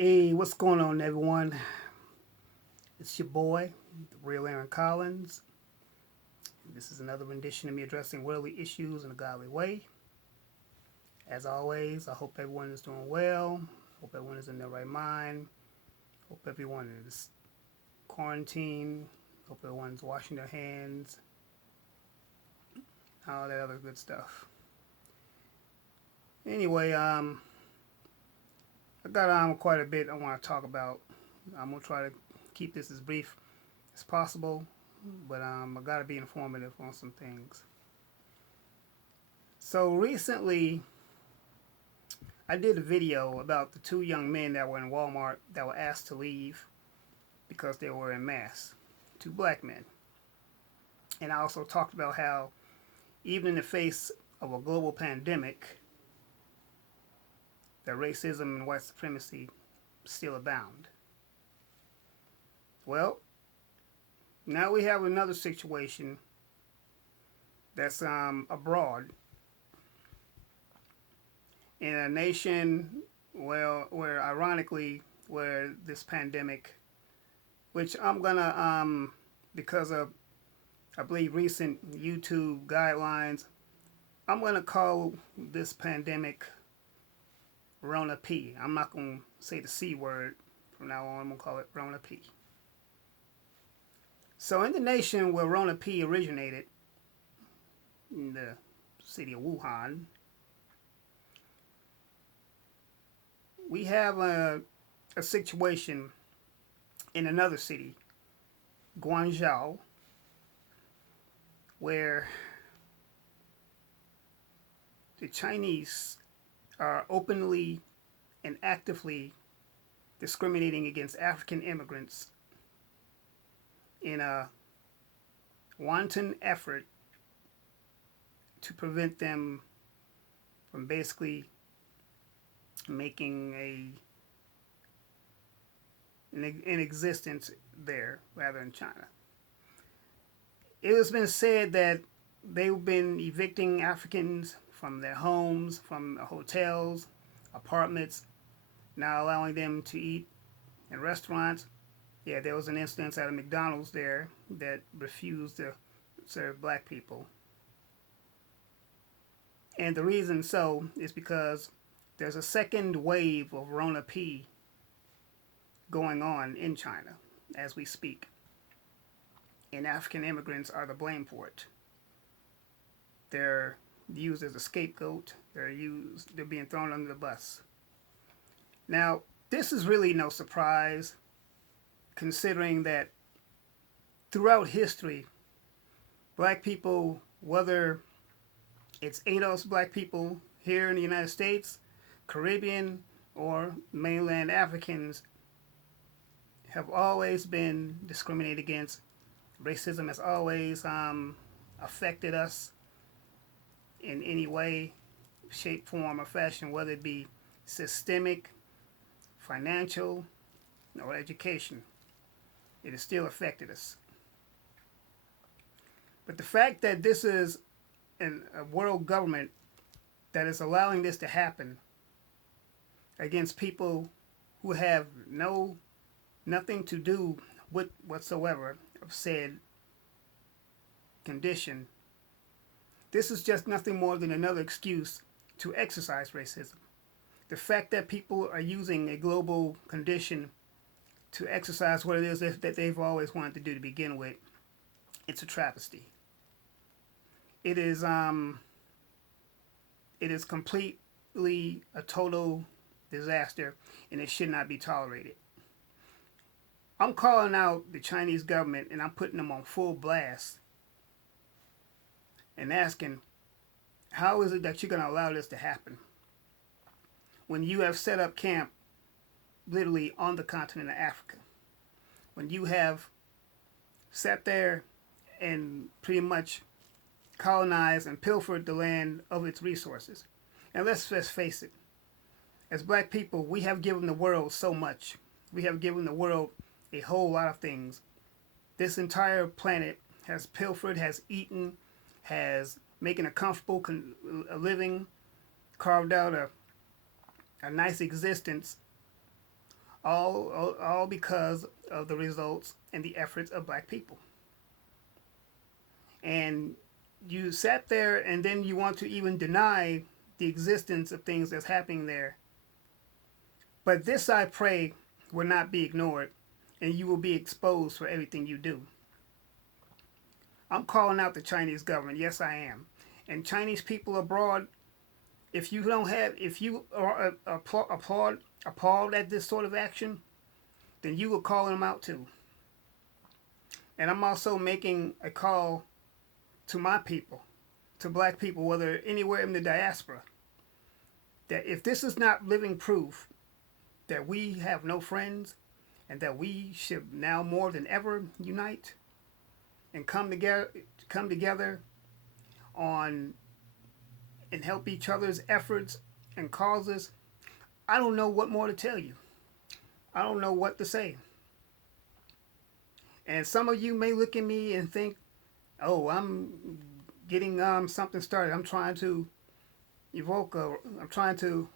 Hey, what's going on, everyone? It's your boy, the real Aaron Collins. This is another rendition of me addressing worldly issues in a godly way. As always, I hope everyone is doing well. Hope everyone is in their right mind. Hope everyone is quarantined. Hope everyone's washing their hands. All that other good stuff. Anyway, I got quite a bit I want to talk about. I'm gonna try to keep this as brief as possible, but I gotta be informative on some things. So recently, I did a video about the two young men that were in Walmart that were asked to leave because they were in masks. Two black men. And I also talked about how, even in the face of a global pandemic, that racism and white supremacy still abound. Well, now we have another situation that's abroad in a nation where ironically, where this pandemic, which I'm gonna because of I believe recent YouTube guidelines, I'm gonna call this pandemic Rona P. I'm not gonna say the C word from now on. I'm gonna call it Rona P. So in the nation where Rona P originated, in the city of Wuhan, we have a situation in another city, Guangzhou, where the Chinese are openly and actively discriminating against African immigrants in a wanton effort to prevent them from basically making an existence there rather than China. It has been said that they've been evicting Africans from their homes, from hotels, apartments, not allowing them to eat in restaurants. Yeah, there was an instance at a McDonald's there that refused to serve black people. And the reason so is because there's a second wave of Rona P going on in China as we speak. And African immigrants are to blame for it. They're used as a scapegoat. They're being thrown under the bus. Now, this is really no surprise, considering that throughout history, black people, whether it's ADOS black people here in the United States, Caribbean, or mainland Africans, have always been discriminated against. Racism has always affected us in any way, shape, form, or fashion, whether it be systemic, financial, or education. It has still affected us. But the fact that this is a world government that is allowing this to happen against people who have nothing to do with whatsoever of said condition, this is just nothing more than another excuse to exercise racism. The fact that people are using a global condition to exercise what it is that they've always wanted to do to begin with, it's a travesty. It is completely a total disaster, and it should not be tolerated. I'm calling out the Chinese government, and I'm putting them on full blast and asking, how is it that you're going to allow this to happen when you have set up camp literally on the continent of Africa, when you have sat there and pretty much colonized and pilfered the land of its resources? And let's just face it, as black people, we have given the world so much. We have given the world a whole lot of things. This entire planet has pilfered, has eaten, has making a comfortable a living, carved out a nice existence all because of the results and the efforts of black people. And you sat there and then you want to even deny the existence of things that's happening there. But this, I pray, will not be ignored, and you will be exposed for everything you do. I'm calling out the Chinese government. Yes, I am. And Chinese people abroad, if you are appalled at this sort of action, then you will call them out too. And I'm also making a call to my people, to black people, whether anywhere in the diaspora, that if this is not living proof that we have no friends and that we should now more than ever unite and come together on and help each other's efforts and causes, I don't know what more to tell you. I don't know what to say. And some of you may look at me and think, oh, I'm getting something started. I'm trying to I'm trying to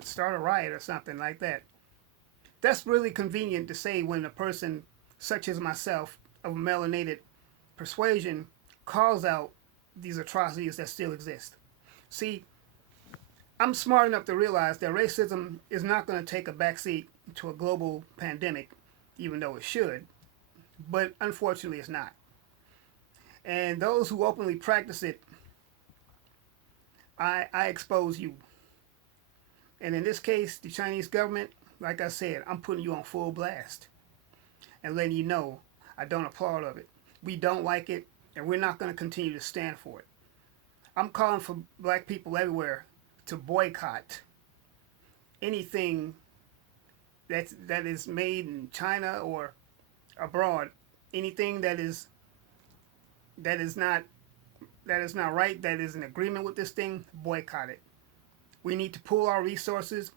start a riot or something like that. That's really convenient to say when a person such as myself of melanated persuasion calls out these atrocities that still exist. See, I'm smart enough to realize that racism is not going to take a backseat to a global pandemic, even though it should, but unfortunately it's not. And those who openly practice it, I expose you. And in this case, the Chinese government, like I said, I'm putting you on full blast and letting you know I don't applaud of it. We don't like it, and we're not going to continue to stand for it. I'm calling for black people everywhere to boycott anything that is made in China or abroad. Anything that is not right, that is in agreement with this thing, boycott it. We need to pull our resources,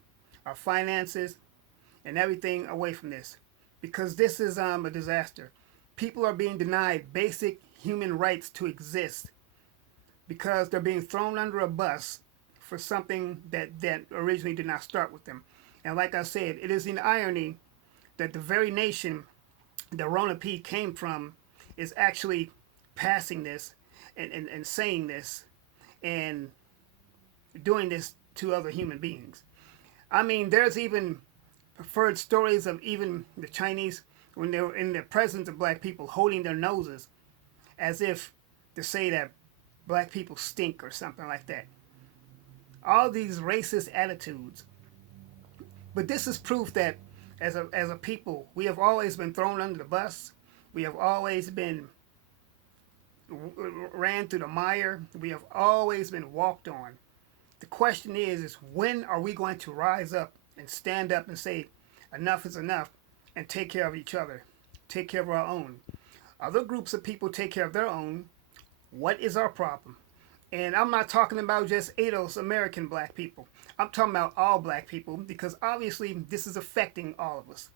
our finances, and everything away from this, because this is a disaster. People are being denied basic human rights to exist because they're being thrown under a bus for something that originally did not start with them. And like I said, it is an irony that the very nation that Rona P came from is actually passing this and saying this and doing this to other human beings. I mean, there's even preferred stories of even the Chinese, when they were in the presence of black people, holding their noses as if to say that black people stink or something like that. All these racist attitudes. But this is proof that as a people, we have always been thrown under the bus. We have always been ran through the mire. We have always been walked on. The question is when are we going to rise up and stand up and say enough is enough and take care of each other, take care of our own. Other groups of people take care of their own. What is our problem? And I'm not talking about just ADOS American black people. I'm talking about all black people, because obviously this is affecting all of us.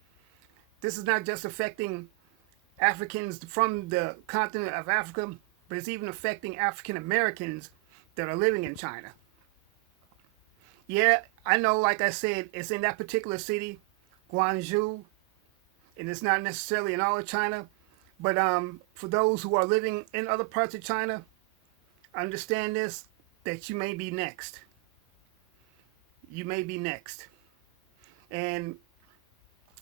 This is not just affecting Africans from the continent of Africa, but it's even affecting African Americans that are living in China. Yeah, I know, like I said, it's in that particular city, Guangzhou, and it's not necessarily in all of China, but for those who are living in other parts of China, understand this, that you may be next. You may be next. And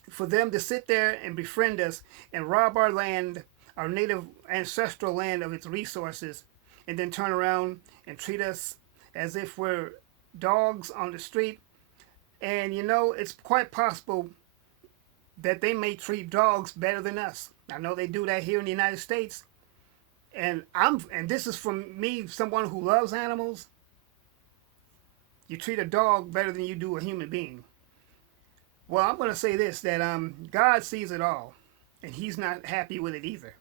for them to sit there and befriend us and rob our land, our native ancestral land, of its resources, and then turn around and treat us as if we're dogs on the street. And you know, it's quite possible that they may treat dogs better than us. I know they do that here in the United States. And this is from me, someone who loves animals. You treat a dog better than you do a human being. Well, I'm going to say this, that God sees it all, and he's not happy with it either.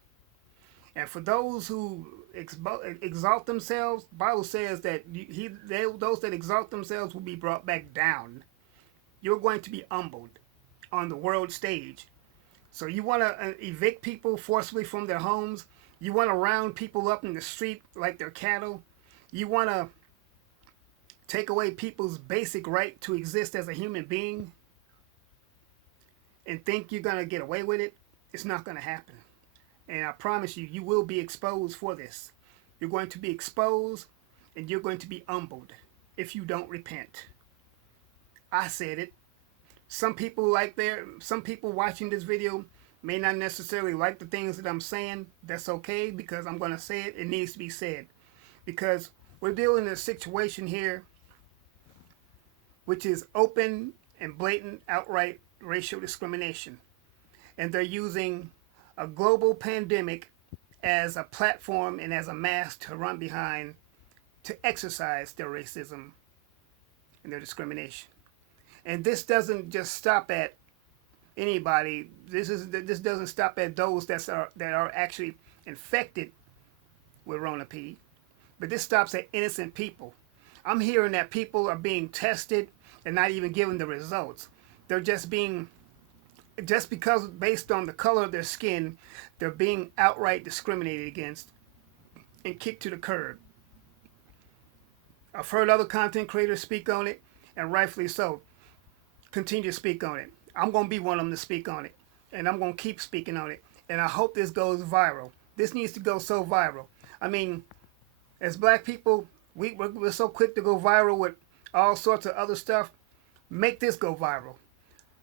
And for those who exalt themselves, the Bible says that those that exalt themselves will be brought back down. You're going to be humbled on the world stage. So you want to evict people forcibly from their homes. You want to round people up in the street like they're cattle. You want to take away people's basic right to exist as a human being. and think you're going to get away with it, it's not going to happen. And I promise you, you will be exposed for this. You're going to be exposed and you're going to be humbled if you don't repent. I said it. Some people watching this video may not necessarily like the things that I'm saying. That's okay, because I'm going to say it. It needs to be said. Because we're dealing in a situation here which is open and blatant, outright racial discrimination. And they're using a global pandemic as a platform and as a mask to run behind to exercise their racism and their discrimination. And this doesn't just stop at anybody. This doesn't stop at those that are actually infected with Rona P, but this stops at innocent people. I'm hearing that people are being tested and not even given the results. They're just because based on the color of their skin, they're being outright discriminated against and kicked to the curb. I've heard other content creators speak on it, and rightfully so. Continue to speak on it. I'm going to be one of them to speak on it, and I'm going to keep speaking on it, and I hope this goes viral. This needs to go so viral. I mean, as black people, we're so quick to go viral with all sorts of other stuff. Make this go viral.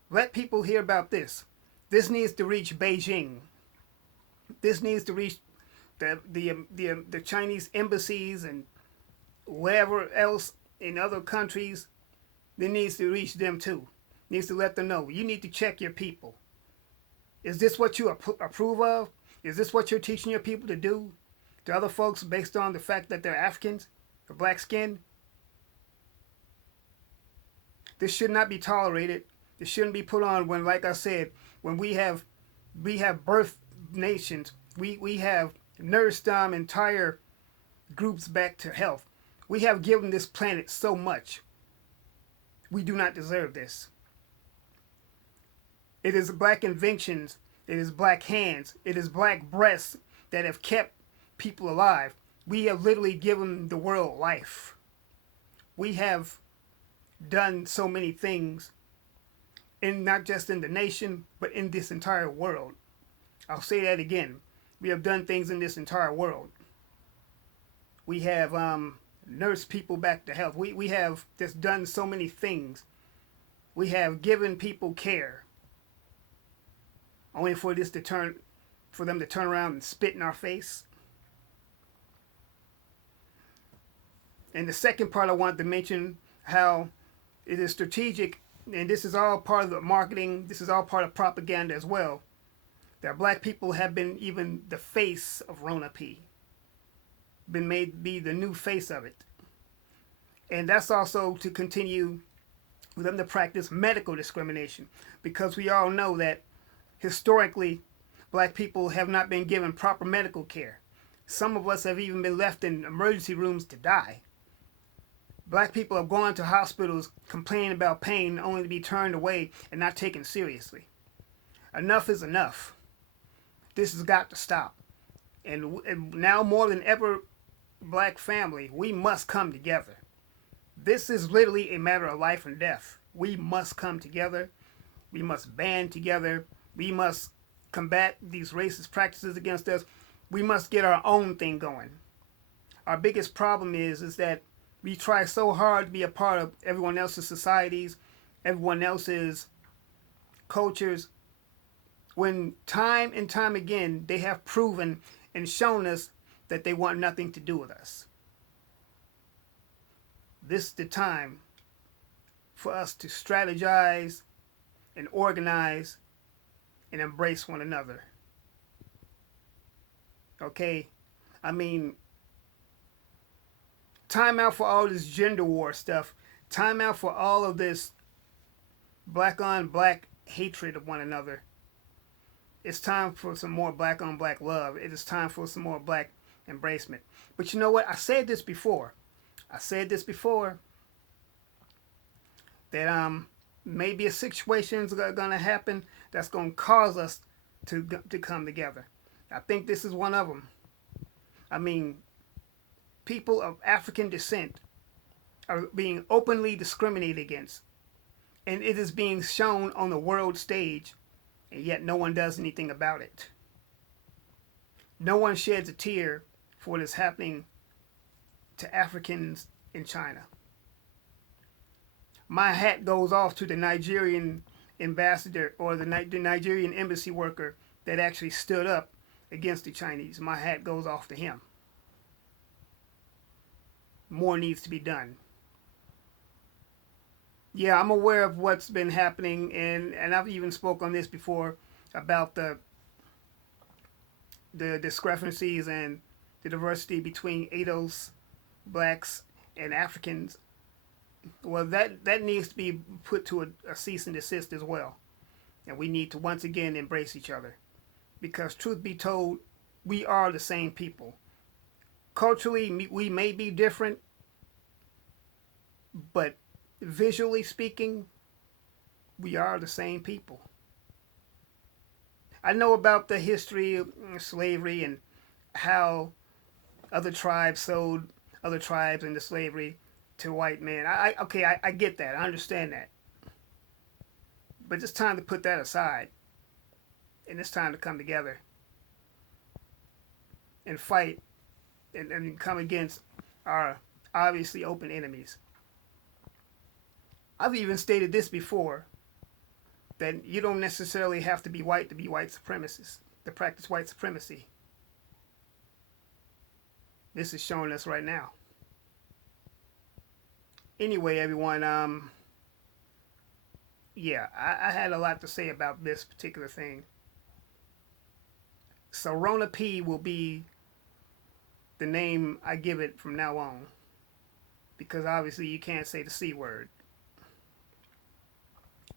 Let people hear about this. This needs to reach Beijing. This needs to reach the Chinese embassies and wherever else in other countries. It needs to reach them too. Needs to let them know, you need to check your people. Is this what you approve of? Is this what you're teaching your people to do to other folks based on the fact that they're Africans or black skin? This should not be tolerated. It shouldn't be put on when, like I said, when we have birthed nations, we have nursed entire groups back to health. We have given this planet so much. We do not deserve this. It is black inventions, it is black hands, it is black breasts that have kept people alive. We have literally given the world life. We have done so many things, in not just in the nation, but in this entire world. I'll say that again. We have done things in this entire world. We have nursed people back to health. We have just done so many things. We have given people care, only for them to turn around and spit in our face. And the second part I want to mention, how it is strategic, and this is all part of the marketing, this is all part of propaganda as well, that black people have been even the face of Rona P, been made to be the new face of it. And that's also to continue for them to practice medical discrimination, because we all know that historically black people have not been given proper medical care. Some of us have even been left in emergency rooms to die. Black people have gone to hospitals complaining about pain only to be turned away and not taken seriously. Enough is enough. This has got to stop. And now more than ever, black family, we must come together. This is literally a matter of life and death. We must come together. We must band together. We must combat these racist practices against us. We must get our own thing going. Our biggest problem is that we try so hard to be a part of everyone else's societies, everyone else's cultures, when time and time again they have proven and shown us that they want nothing to do with us. This is the time for us to strategize and organize and embrace one another. Okay? I mean, time out for all this gender war stuff. Time out for all of this black on black hatred of one another. It's time for some more black on black love. It is time for some more black embracement. But you know what? I said this before. That maybe a situation's gonna happen that's gonna cause us to come together. I think this is one of them. I mean, people of African descent are being openly discriminated against, and it is being shown on the world stage and yet no one does anything about it. No one sheds a tear for what is happening to Africans in China. My hat goes off to the Nigerian ambassador or the Nigerian embassy worker that actually stood up against the Chinese. My hat goes off to him. More needs to be done. Yeah, I'm aware of what's been happening, and I've even spoke on this before about the discrepancies and the diversity between ADOS, blacks, and Africans. Well, that needs to be put to a cease and desist as well. And we need to once again embrace each other. Because truth be told, we are the same people. Culturally, we may be different, but visually speaking, we are the same people. I know about the history of slavery and how other tribes sold other tribes into slavery to white men. I get that. I understand that. But it's time to put that aside. And it's time to come together and fight and come against our obviously open enemies. I've even stated this before, that you don't necessarily have to be white supremacists, to practice white supremacy. This is showing us right now. Anyway, everyone, yeah, I had a lot to say about this particular thing. So Rona P will be the name I give it from now on, because obviously you can't say the C word.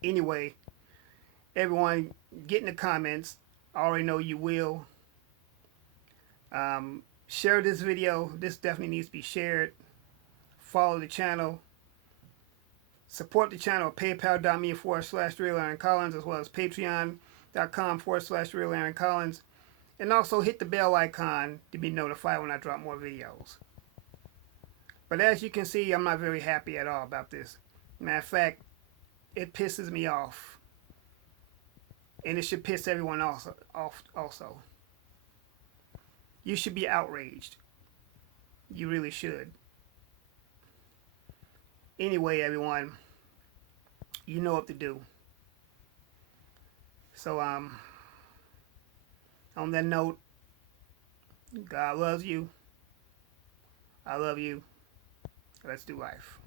Anyway, everyone, get in the comments. I already know you will. Share this video. This definitely needs to be shared. Follow the channel. Support the channel at paypal.me/RealAaronCollins, as well as patreon.com/RealAaronCollins. And also hit the bell icon to be notified when I drop more videos. But as you can see, I'm not very happy at all about this. Matter of fact, it pisses me off. And it should piss everyone else off also. You should be outraged. You really should. Anyway, everyone, you know what to do. So, on that note, God loves you. I love you. Let's do life.